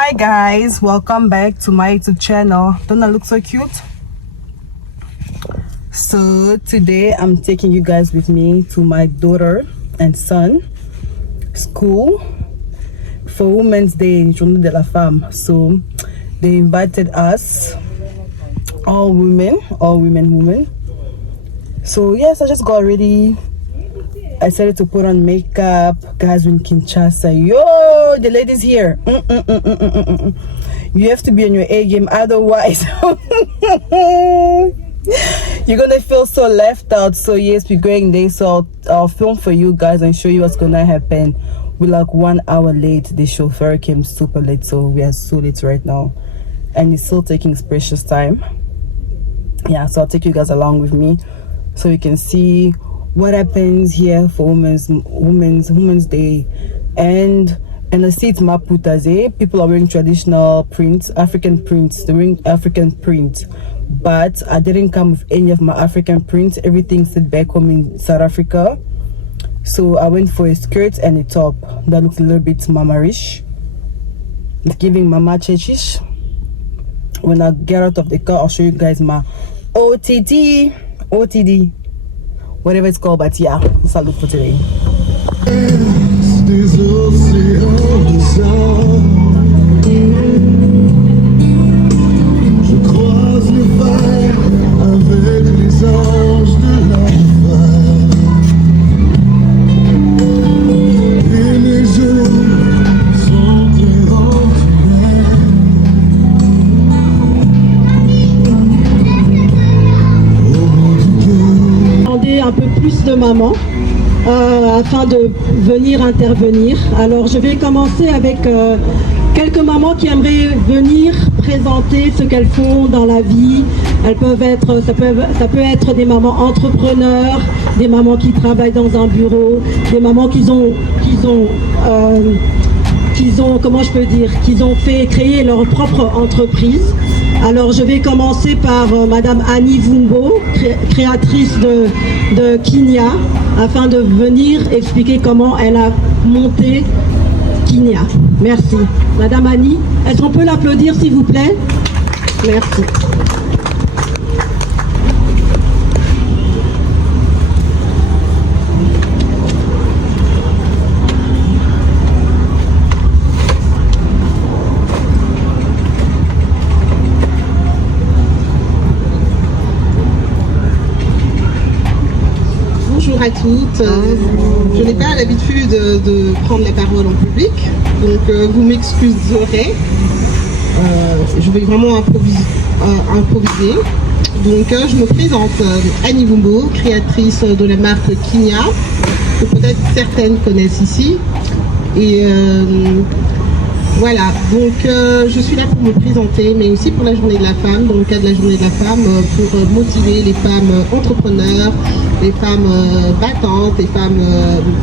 Hi guys, welcome back to my YouTube channel. Don't I look so cute? So today I'm taking you guys with me to my daughter and son school for Women's Day, Journée de la Femme. So they invited us, all women. So yes, I just got ready. I started to put on makeup. Guys in Kinshasa, yo, the ladies here. You have to be on your A game, otherwise you're gonna feel so left out. So yes, we're going there. So I'll film for you guys and show you what's gonna happen. We're like 1 hour late. The chauffeur came super late, so we are so late right now, and it's still taking its precious time. Yeah, so I'll take you guys along with me so you can see what happens here for Women's Day. And I see it's Maputaze. People are wearing traditional prints, African prints. They're wearing African prints, but I didn't come with any of my African prints. Everything said back home in South Africa. So I went for a skirt and a top that looks a little bit mamarish. It's giving mama chechish. When I get out of the car, I'll show you guys my OTD, whatever it's called, but yeah, that's all I look for today. Un peu plus de mamans afin de venir intervenir. Alors je vais commencer avec quelques mamans qui aimeraient venir présenter ce qu'elles font dans la vie. Elles peuvent être, ça peut être des mamans entrepreneurs, des mamans qui travaillent dans un bureau, des mamans qui ont fait créer leur propre entreprise. Alors je vais commencer par Madame Annie Vumbo, créatrice de Kinia, afin de venir expliquer comment elle a monté Kinia. Merci. Madame Annie, est-ce qu'on peut l'applaudir s'il vous plaît? Merci. Bonjour à toutes, je n'ai pas l'habitude de prendre la parole en public, donc vous m'excuserez, je vais vraiment improviser. Donc je me présente, Annie Vumbo, créatrice de la marque Kinia, que peut-être certaines connaissent ici. Et voilà, donc je suis là pour me présenter, mais aussi pour la journée de la femme, dans le cadre de la journée de la femme, pour motiver les femmes entrepreneurs, les femmes battantes, les femmes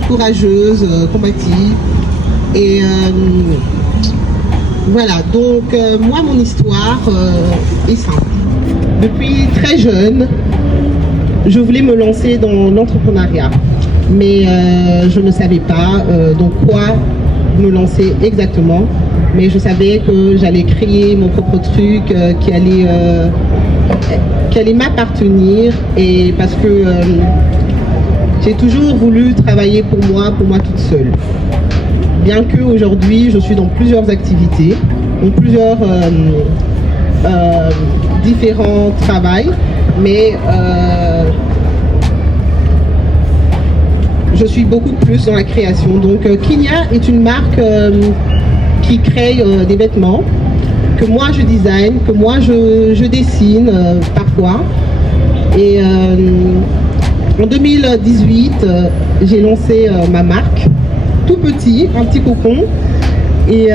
courageuses, combatives. Et voilà, donc moi mon histoire est simple. Depuis très jeune, je voulais me lancer dans l'entrepreneuriat, mais je ne savais pas dans quoi me lancer exactement, mais je savais que j'allais créer mon propre truc qui allait m'appartenir, et parce que j'ai toujours voulu travailler pour moi toute seule. Bien que aujourd'hui je suis dans plusieurs activités, dans plusieurs différents travails, mais je suis beaucoup plus dans la création. Donc Kinia est une marque qui crée des vêtements que moi je design, que moi je dessine parfois. Et en 2018, j'ai lancé ma marque, tout petit, un petit cocon. Et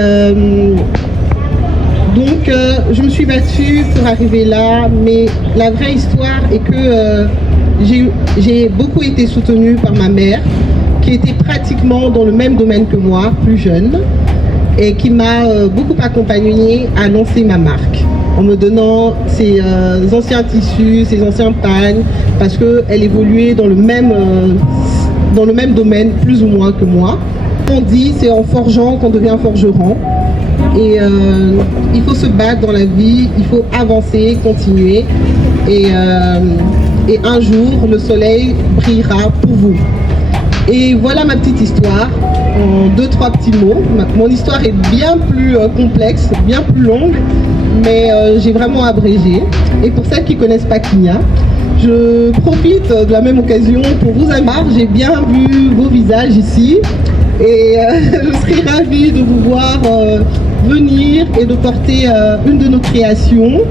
donc je me suis battue pour arriver là, mais la vraie histoire est que j'ai beaucoup été soutenue par ma mère, qui était pratiquement dans le même domaine que moi, plus jeune, et qui m'a beaucoup accompagnée à lancer ma marque, en me donnant ses anciens tissus, ses anciens pagnes, parce qu'elle évoluait dans le même domaine, plus ou moins que moi. On dit, c'est en forgeant qu'on devient forgeron. Et il faut se battre dans la vie, il faut avancer, continuer. Et un jour, le soleil brillera pour vous. Et voilà ma petite histoire, en 2-3 petits mots. Mon histoire est bien plus complexe, bien plus longue, mais j'ai vraiment abrégé. Et pour celles qui ne connaissent pas Kinia, je profite de la même occasion pour vous amar. J'ai bien vu vos visages ici et je serai ravie de vous voir venir et de porter une de nos créations.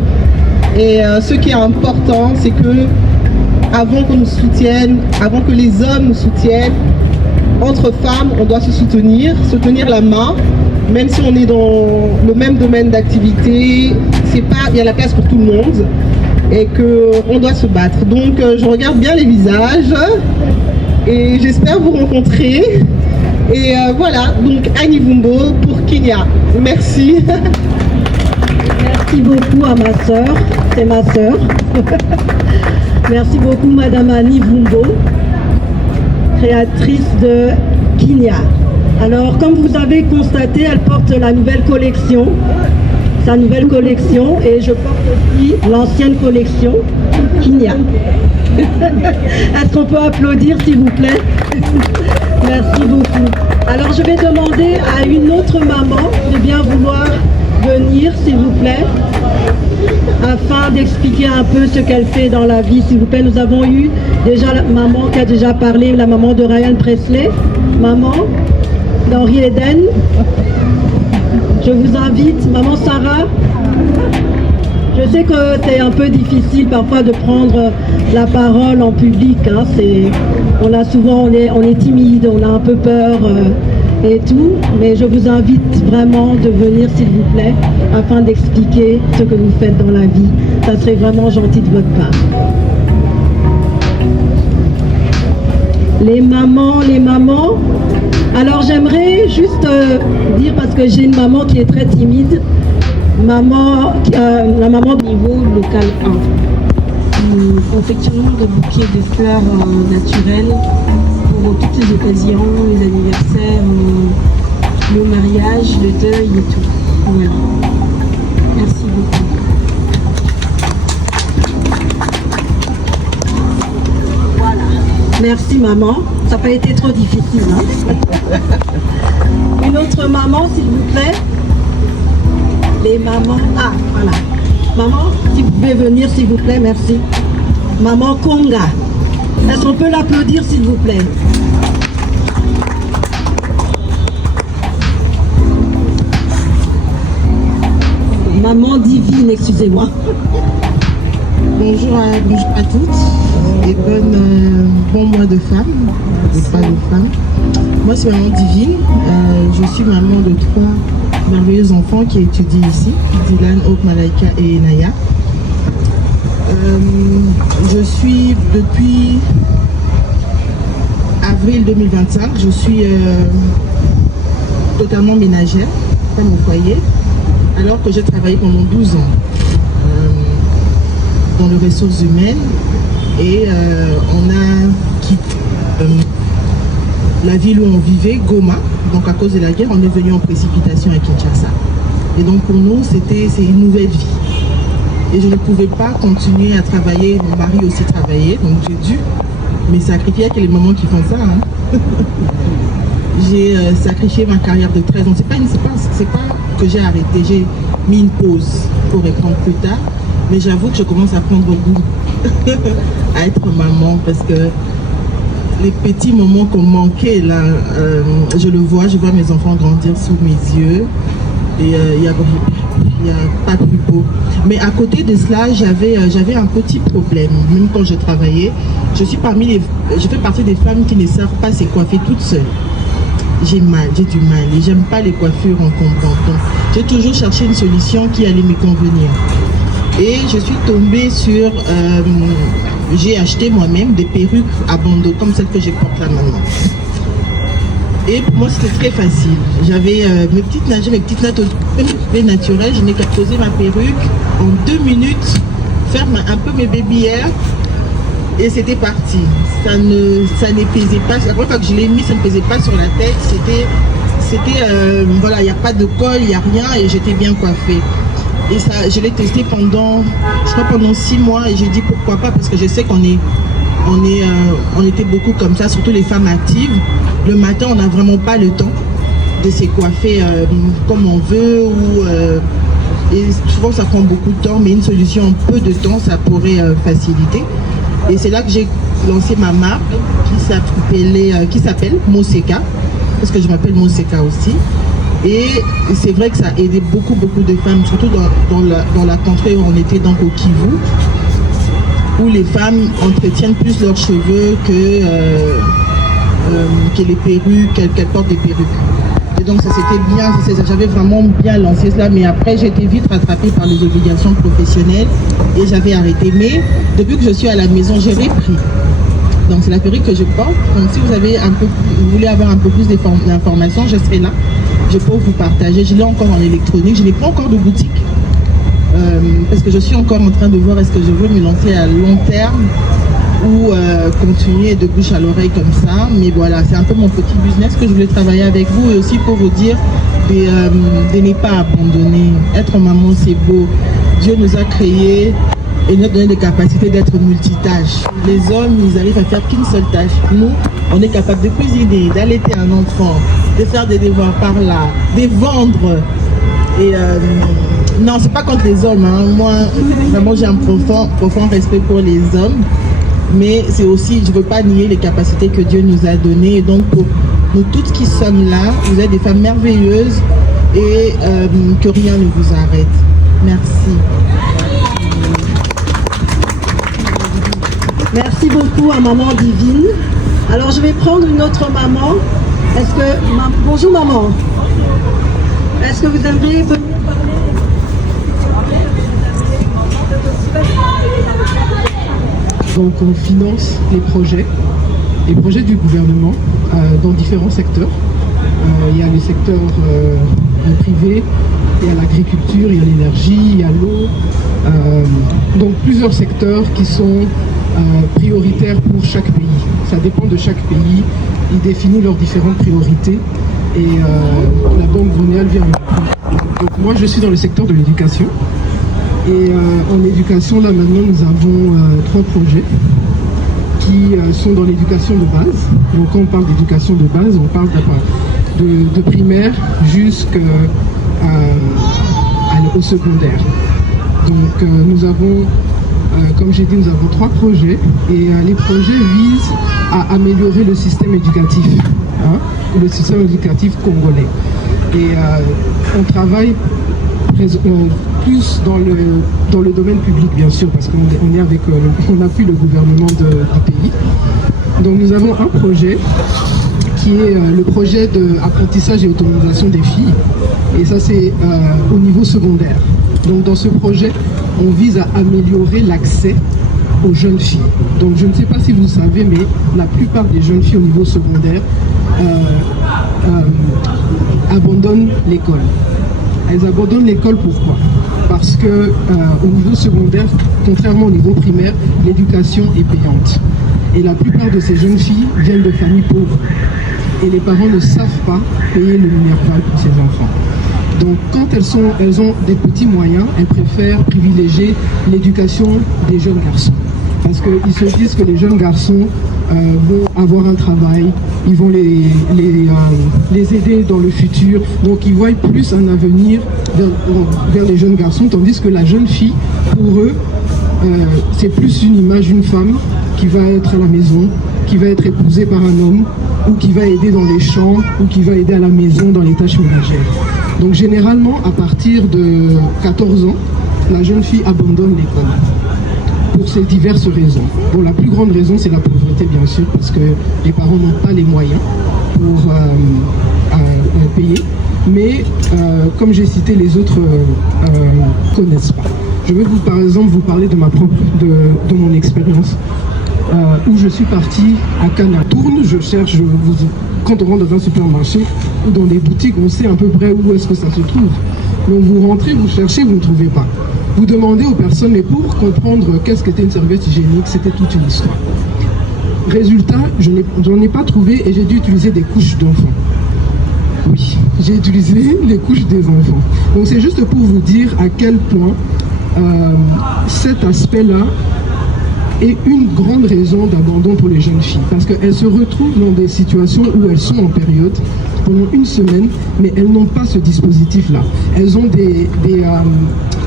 Et ce qui est important, c'est que avant qu'on nous soutienne, avant que les hommes nous soutiennent, entre femmes, on doit se soutenir la main, même si on est dans le même domaine d'activité, il y a la place pour tout le monde et qu'on doit se battre. Donc je regarde bien les visages et j'espère vous rencontrer. Et voilà, donc Annie Vumbo pour Kinia. Merci. Merci beaucoup à ma sœur, c'est ma sœur. Merci beaucoup Madame Annie Vumbo, créatrice de Kinia. Alors comme vous avez constaté, elle porte la nouvelle collection, sa nouvelle collection, et je porte aussi l'ancienne collection Kinia. Est-ce qu'on peut applaudir s'il vous plaît? Merci beaucoup. Alors je vais demander à une autre maman de bien vouloir venir s'il vous plaît, afin d'expliquer un peu ce qu'elle fait dans la vie, s'il vous plaît. Nous avons eu déjà la maman qui a déjà parlé, la maman de Ryan Presley, maman d'Henri Eden. Je vous invite, maman Sarah. Je sais que c'est un peu difficile parfois de prendre la parole en public. Hein. On est timide, on a un peu peur et tout, mais je vous invite vraiment de venir s'il vous plaît, afin d'expliquer ce que vous faites dans la vie. Ça serait vraiment gentil de votre part. Les mamans. Alors j'aimerais juste dire, parce que j'ai une maman qui est très timide, la maman du niveau local 1. Nous confectionnons des bouquets de fleurs naturelles pour toutes les occasions, les anniversaires, le mariage, le deuil et tout. Voilà. Merci beaucoup. Voilà. Merci maman. Ça n'a pas été trop difficile. Hein. Une autre maman, s'il vous plaît. Les mamans. Ah, voilà. Maman, si vous pouvez venir, s'il vous plaît, merci. Maman Konga. Est-ce qu'on peut l'applaudir, s'il vous plaît? Maman Divine, excusez-moi. Bonjour à toutes et bon mois de femmes, pas de femmes. Moi c'est maman Divine, je suis maman de 3 merveilleux enfants qui étudient ici, Dylan, Hope, Malaika et Naya. Je suis depuis avril 2025, je suis totalement ménagère, femme au foyer, alors que j'ai travaillé pendant 12 ans dans les ressources humaines et on a quitté la ville où on vivait, Goma. Donc à cause de la guerre, on est venu en précipitation à Kinshasa. Et donc pour nous, c'est une nouvelle vie. Et je ne pouvais pas continuer à travailler, mon mari aussi travaillait, donc j'ai dû me sacrifier. Il y a que les mamans qui font ça. Hein. J'ai sacrifié ma carrière de 13 ans. C'est pas que j'ai arrêté, j'ai mis une pause pour répondre plus tard. Mais j'avoue que je commence à prendre goût à être maman parce que les petits moments qu'on manquait là, je vois mes enfants grandir sous mes yeux et il n'y a pas plus beau. Mais à côté de cela, j'avais un petit problème, même quand je travaillais. Je fais partie des femmes qui ne savent pas se coiffer toutes seules. J'ai du mal et j'aime pas les coiffures encombrantes. Donc j'ai toujours cherché une solution qui allait me convenir. Et je suis tombée sur, j'ai acheté moi-même des perruques à bandeaux comme celles que je porte là maintenant. Et pour moi c'était très facile. J'avais mes petites nattes naturelles, je n'ai qu'à poser ma perruque en 2 minutes, faire un peu mes baby hair et c'était parti. Ça ne pesait pas, la première fois que je l'ai mis, ça ne pesait pas sur la tête, c'était, voilà, il n'y a pas de col, il n'y a rien et j'étais bien coiffée. Et ça, je l'ai testé pendant 6 mois et j'ai dit pourquoi pas, parce que je sais qu'on était beaucoup comme ça, surtout les femmes actives. Le matin, on n'a vraiment pas le temps de se coiffer comme on veut et souvent ça prend beaucoup de temps, mais une solution en peu de temps, ça pourrait faciliter. Et c'est là que j'ai lancé ma marque qui s'appelle Moseka, parce que je m'appelle Moseka aussi. Et c'est vrai que ça a aidé beaucoup de femmes, surtout dans la contrée où on était, donc au Kivu, où les femmes entretiennent plus leurs cheveux que les perruques, qu'elles portent des perruques. Et donc ça c'était bien, j'avais vraiment bien lancé cela, mais après j'ai été vite rattrapée par les obligations professionnelles et j'avais arrêté. Mais depuis que je suis à la maison, j'ai repris. Donc c'est la perruque que je porte. Donc si vous voulez avoir un peu plus d'informations, je serai là. Je peux vous partager. Je l'ai encore en électronique. Je n'ai pas encore de boutique. Parce que je suis encore en train de voir est-ce que je veux me lancer à long terme ou continuer de bouche à l'oreille comme ça. Mais voilà, c'est un peu mon petit business que je voulais travailler avec vous et aussi pour vous dire de ne pas abandonner. Être maman, c'est beau. Dieu nous a créés et nous a donné des capacités d'être multitâches. Les hommes, ils arrivent à faire qu'une seule tâche. Nous, on est capable de cuisiner, d'allaiter un enfant, de faire des devoirs par là, de vendre. Et non, c'est pas contre les hommes. Hein. Moi, vraiment, j'ai un profond respect pour les hommes. Mais c'est aussi, je ne veux pas nier les capacités que Dieu nous a données. Et donc, pour nous toutes qui sommes là, vous êtes des femmes merveilleuses et que rien ne vous arrête. Merci. Merci beaucoup à Maman Divine. Alors je vais prendre une autre maman. Bonjour maman. Est-ce que vous aimeriez venir parler? Donc on finance les projets du gouvernement dans différents secteurs. Il y a les secteurs privés, il y a l'agriculture, il y a l'énergie, il y a l'eau. Donc plusieurs secteurs qui sont prioritaires pour chaque pays. Ça dépend de chaque pays. Ils définissent leurs différentes priorités et la Banque mondiale vient. Donc moi je suis dans le secteur de l'éducation. Et en éducation, là maintenant, nous avons 3 projets qui sont dans l'éducation de base. Donc quand on parle d'éducation de base, on parle de primaire jusqu'au secondaire. Donc nous avons, comme j'ai dit, nous avons 3 projets et les projets visent à améliorer le système éducatif, le système éducatif congolais. Et on travaille plus dans le domaine public, bien sûr, parce qu'on est avec, on appuie le gouvernement du pays. Donc nous avons un projet qui est le projet d'apprentissage et autonomisation des filles. Et ça, c'est au niveau secondaire. Donc dans ce projet, on vise à améliorer l'accès aux jeunes filles. Donc je ne sais pas si vous savez, mais la plupart des jeunes filles au niveau secondaire abandonnent l'école. Elles abandonnent l'école, pourquoi? Parce que au niveau secondaire, contrairement au niveau primaire, l'éducation est payante. Et la plupart de ces jeunes filles viennent de familles pauvres. Et les parents ne savent pas payer le minerval pour ces enfants. Donc quand elles ont des petits moyens, elles préfèrent privilégier l'éducation des jeunes garçons. Parce qu'ils se disent que les jeunes garçons vont avoir un travail, ils vont les aider dans le futur. Donc ils voient plus un avenir vers les jeunes garçons, tandis que la jeune fille, pour eux, c'est plus une image d'une femme qui va être à la maison, qui va être épousée par un homme, ou qui va aider dans les champs, ou qui va aider à la maison dans les tâches ménagères. Donc généralement, à partir de 14 ans, la jeune fille abandonne l'école. Pour ces diverses raisons. Bon, la plus grande raison, c'est la pauvreté, bien sûr, parce que les parents n'ont pas les moyens pour payer. Mais, comme j'ai cité, les autres connaissent pas. Je vais par exemple vous parler de de mon expérience, où je suis partie à Cannes. Tourne, je cherche, quand on rentre dans un supermarché ou dans des boutiques, on sait à peu près où est-ce que ça se trouve. Donc vous rentrez, vous cherchez, vous ne trouvez pas. Vous demandez aux personnes, mais pour comprendre qu'est-ce qu'était une serviette hygiénique, c'était toute une histoire. Résultat, je n'en ai pas trouvé et j'ai dû utiliser des couches d'enfants. Oui, j'ai utilisé les couches des enfants. Donc c'est juste pour vous dire à quel point cet aspect-là est une grande raison d'abandon pour les jeunes filles. Parce qu'elles se retrouvent dans des situations où elles sont en période pendant une semaine, mais elles n'ont pas ce dispositif-là. Elles ont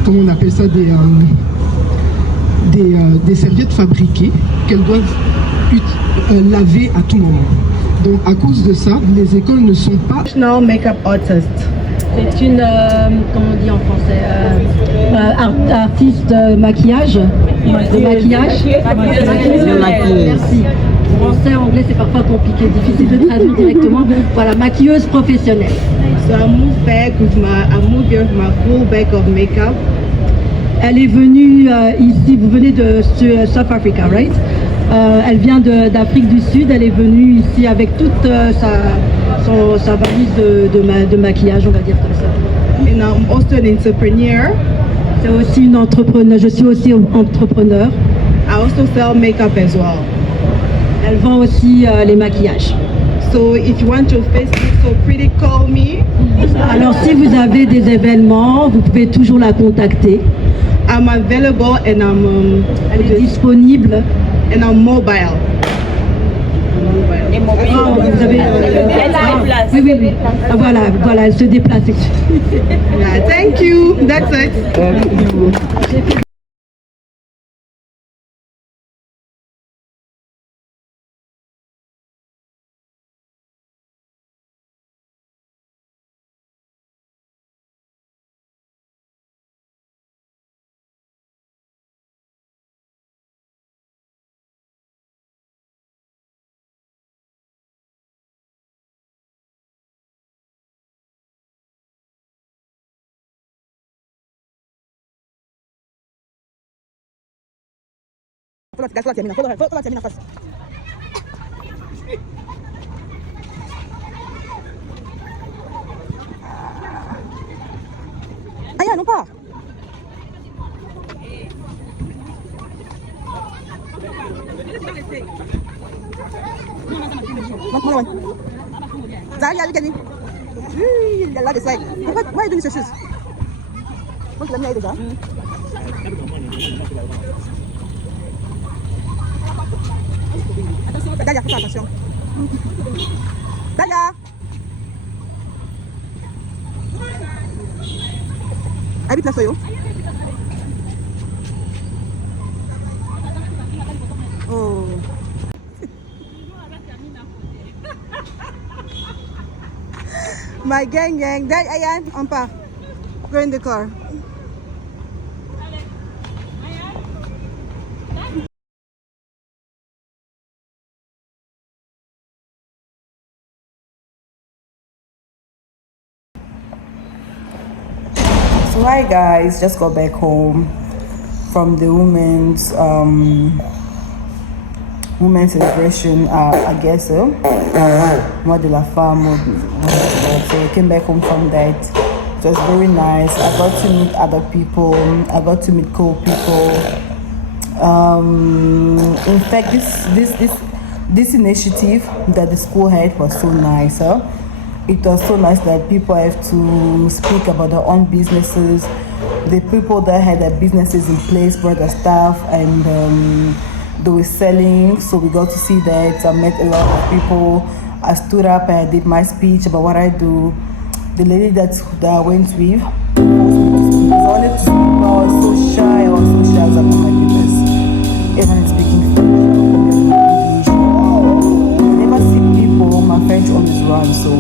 comment on appelle ça, des serviettes fabriquées qu'elles doivent laver à tout moment. Donc à cause de ça, les écoles ne sont pas... Professional makeup artist. C'est une, comment on dit en français, artiste de maquillage. De maquillage. Merci. Français, anglais, c'est parfois compliqué, difficile de traduire directement. Voilà, maquilleuse professionnelle. So I moved here with my full bag of makeup. Elle est venue ici, vous venez de South Africa, right? Elle vient d'Afrique du Sud, elle est venue ici avec toute sa valise de maquillage, on va dire comme ça. And I'm also an entrepreneur. C'est aussi une entrepreneur, je suis aussi entrepreneur. I also sell makeup as well. Elle vend aussi les maquillages. So if you want your face to look so pretty, call me. Alors si vous avez des événements, vous pouvez toujours la contacter. I'm available and Elle est disponible. and I'm mobile. Ah, vous avez, oui. Ah, voilà, elle se déplace. Yeah, thank you. That's it. Ayan, ano pa? Malawan. Zaria, look at me. I love this. Like, why are you doing this shoes? What's the name of it? Dalia, fais attention. Dalia. Habite la soyo. Oh. My gang. Dad, ayan, on pa. Go in the car. So hi guys, just got back home from the women's celebration I guess so. Mois de la Femme. So I came back home from that. It was very nice. I got to meet other people. I got to meet cool people. In fact, this initiative that the school had was so nice. It was so nice that people have to speak about their own businesses. The people that had their businesses in place brought their staff and they were selling. So we got to see that. I met a lot of people. I stood up and I did my speech about what I do. The lady that I went with, I wanted to speak, but I was so shy. I was like, oh my goodness. Everyone is speaking French. I never see people, my French always run, so